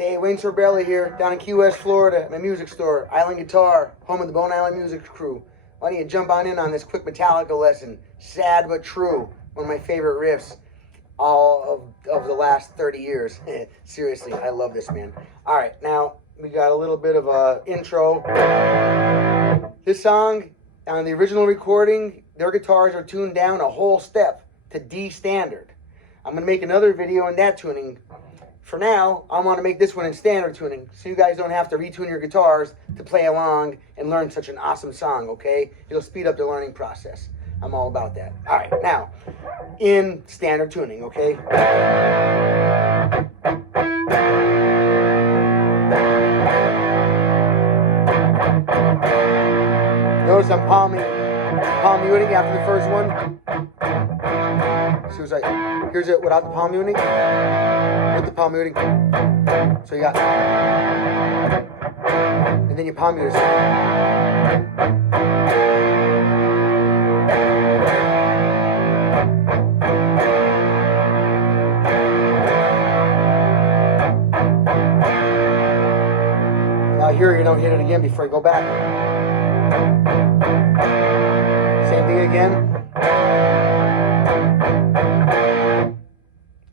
Hey, Wayne Sorbelli here, down in Key West, Florida, at my music store, Island Guitar, home of the Bone Island Music Crew. Why don't you jump on in on this quick Metallica lesson? Sad but true, one of my favorite riffs all of the last 30 years. Seriously, I love this, man. All right, now we got a little bit of a intro. This song, on the original recording, their guitars are tuned down a whole step to D standard. I'm going to make another video on that tuning. For now, I want to make this one in standard tuning, so you guys don't have to retune your guitars to play along and learn such an awesome song, okay? It'll speed up the learning process. I'm all about that. All right, now, in standard tuning, okay? Notice I'm palm muting after the first one. So it's like, here's it without the palm muting, with the palm muting. So you got, and then you palm mute. Now here you don't hit it again before you go back. Same thing again.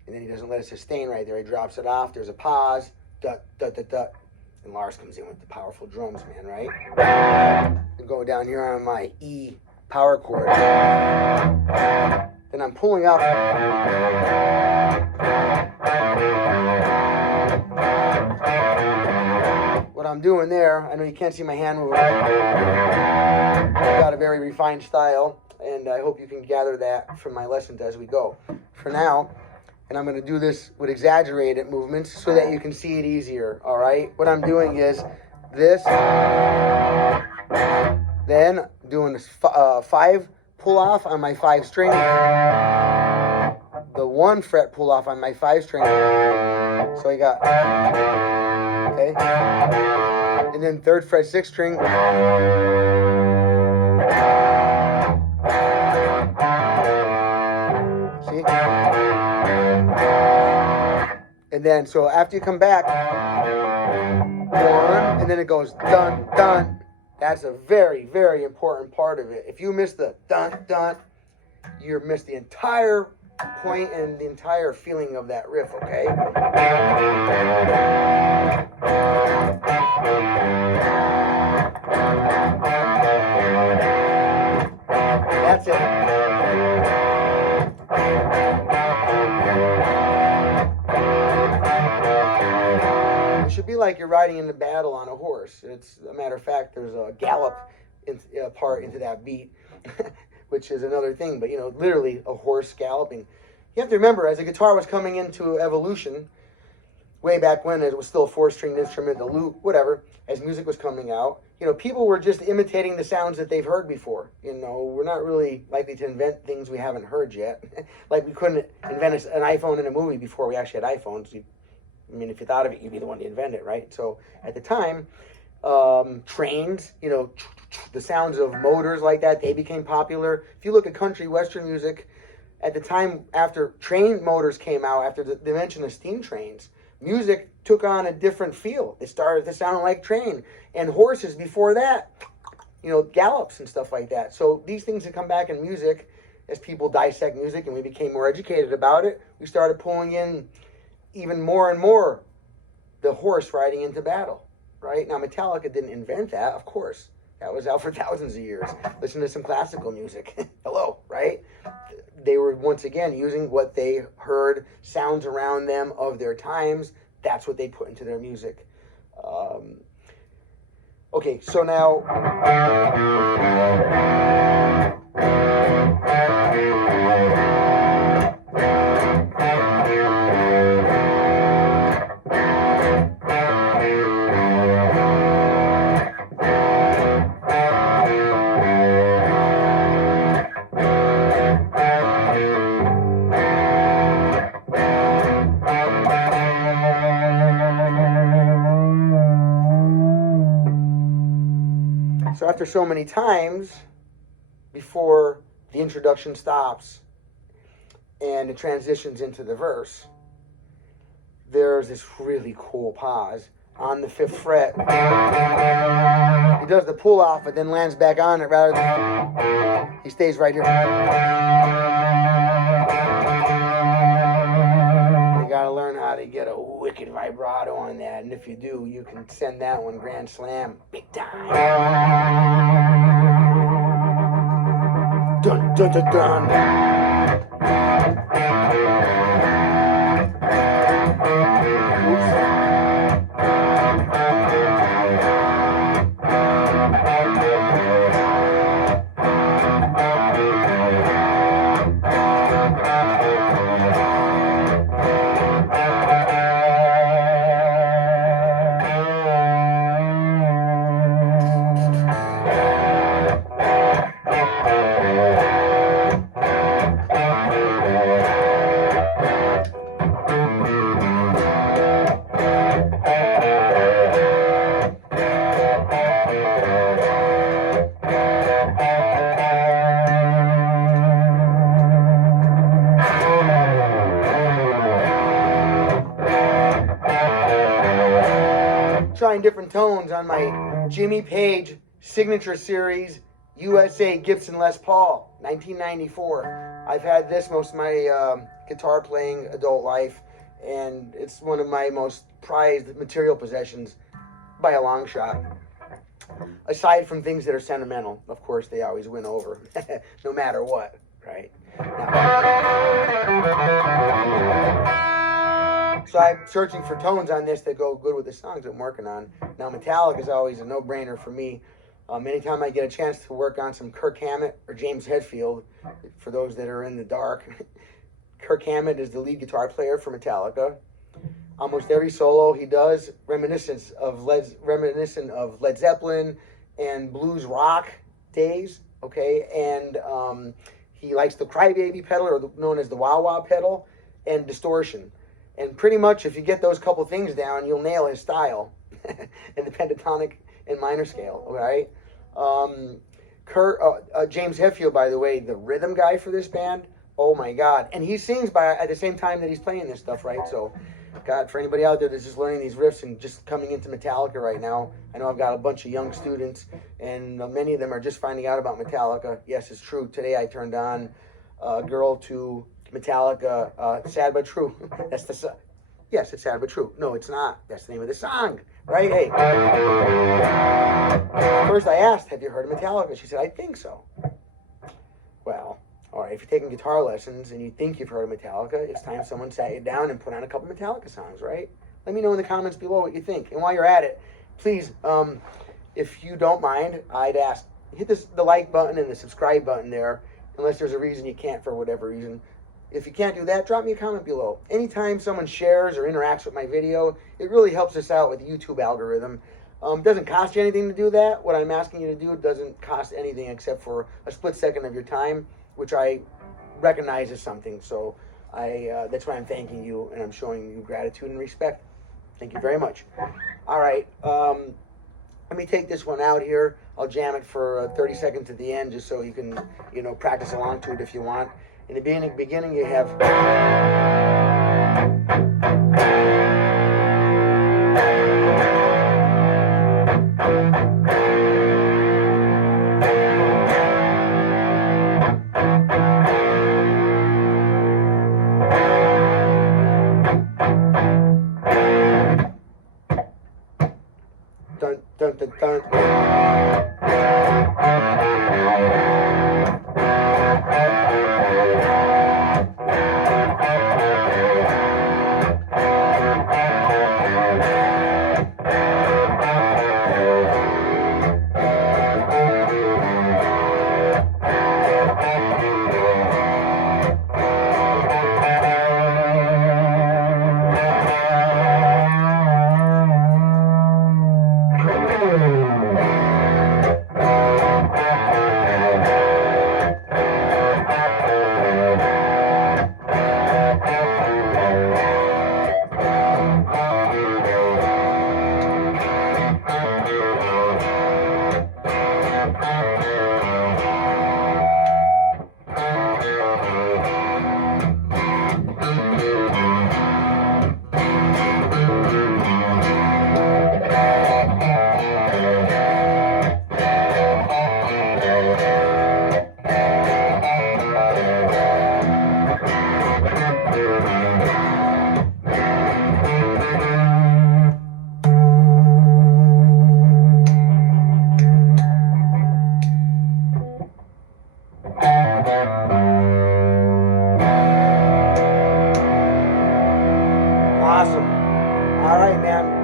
And then he doesn't let it sustain right there. He drops it off. There's a pause. Dut, dut, dut, dut. And Lars comes in with the powerful drums, man, right? And go down here on my E power chord. Then I'm pulling up. What I'm doing there, I know you can't see my hand moving. I've got a very refined style, and I hope you can gather that from my lessons as we go. For now, and I'm going to do this with exaggerated movements so that you can see it easier, all right? What I'm doing is this, then doing this 5 pull-off on my 5 string, the 1 fret pull-off on my 5 string, so you got, okay, and then 3rd fret 6th string, see? And then, so after you come back, 1, and then it goes dun, dun. That's a very, very important part of it. If you miss the dun, dun, you miss the entire point and the entire feeling of that riff, okay? That's it. It should be like you're riding into battle on a horse. It's a matter of fact, there's a gallop part into that beat, which is another thing. But, you know, literally a horse galloping. You have to remember, as the guitar was coming into evolution, way back when it was still a 4-stringed instrument, the lute, whatever, as music was coming out, you know, people were just imitating the sounds that they've heard before. You know, we're not really likely to invent things we haven't heard yet. Like we couldn't invent an iPhone in a movie before we actually had iPhones. I mean, if you thought of it, you'd be the one to invent it, right? So at the time, trains, you know, the sounds of motors like that, they became popular. If you look at country western music, at the time after train motors came out, after the invention of steam trains, music took on a different feel. It started to sound like train. And horses before that, you know, gallops and stuff like that. So these things have come back in music as people dissect music and we became more educated about it. We started pulling in even more and more the horse riding into battle, right? Now, Metallica didn't invent that, of course. That was out for thousands of years. Listen to some classical music. Hello, right? They were, once again, using what they heard, sounds around them of their times. That's what they put into their music. Okay, so now... So after so many times, before the introduction stops and it transitions into the verse, there's this really cool pause on the 5th fret. He does the pull off, but then lands back on it rather than he stays right here. You gotta learn how to get a wicked vibrato on that, and if you do, you can send that one grand slam big time. Dun dun dun dun. Trying different tones on my Jimmy Page Signature Series USA Gibson Les Paul 1994. I've had this most of my guitar playing adult life, and it's one of my most prized material possessions by a long shot. Aside from things that are sentimental, of course, they always win over, no matter what, right? So I'm searching for tones on this that go good with the songs I'm working on. Now, Metallica is always a no-brainer for me. Anytime I get a chance to work on some Kirk Hammett or James Hetfield, for those that are in the dark, Kirk Hammett is the lead guitar player for Metallica. Almost every solo he does reminiscent of Led Zeppelin and blues rock days. Okay, and he likes the crybaby pedal, or known as the wah-wah pedal, and distortion. And pretty much, if you get those couple things down, you'll nail his style in the pentatonic and minor scale. All right. James Hetfield, by the way, the rhythm guy for this band. Oh my God! And he sings at the same time that he's playing this stuff, right? So, God, for anybody out there that's just learning these riffs and just coming into Metallica right now, I know I've got a bunch of young students, and many of them are just finding out about Metallica. Yes, it's true. Today I turned on a girl to Metallica, Sad But True. That's the yes, it's Sad But True. No, it's not. That's the name of the song, right? Hey. First I asked, have you heard of Metallica? She said, I think so. Well, all right, if you're taking guitar lessons and you think you've heard of Metallica, it's time someone sat you down and put on a couple Metallica songs, right? Let me know in the comments below what you think. And while you're at it, please, if you don't mind, I'd ask, hit the like button and the subscribe button there, unless there's a reason you can't for whatever reason. If you can't do that, drop me a comment below. Anytime someone shares or interacts with my video, it really helps us out with the YouTube algorithm. It doesn't cost you anything to do that. What I'm asking you to do doesn't cost anything except for a split second of your time, which I recognize as something. So that's why I'm thanking you, and I'm showing you gratitude and respect. Thank you very much. All right. Let me take this one out here. I'll jam it for 30 seconds at the end, just so you can, practice along to it if you want. In the beginning, you have. Dun, dun, dun, dun.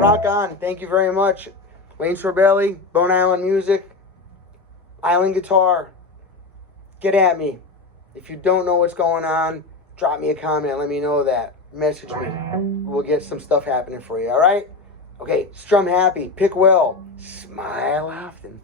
rock on. Thank you very much. Wayne Sorbelli, Bone Island Music, Island Guitar. Get at me. If you don't know what's going on, drop me a comment. Let me know that. Message me. We'll get some stuff happening for you, all right? Okay, strum happy. Pick well. Smile often.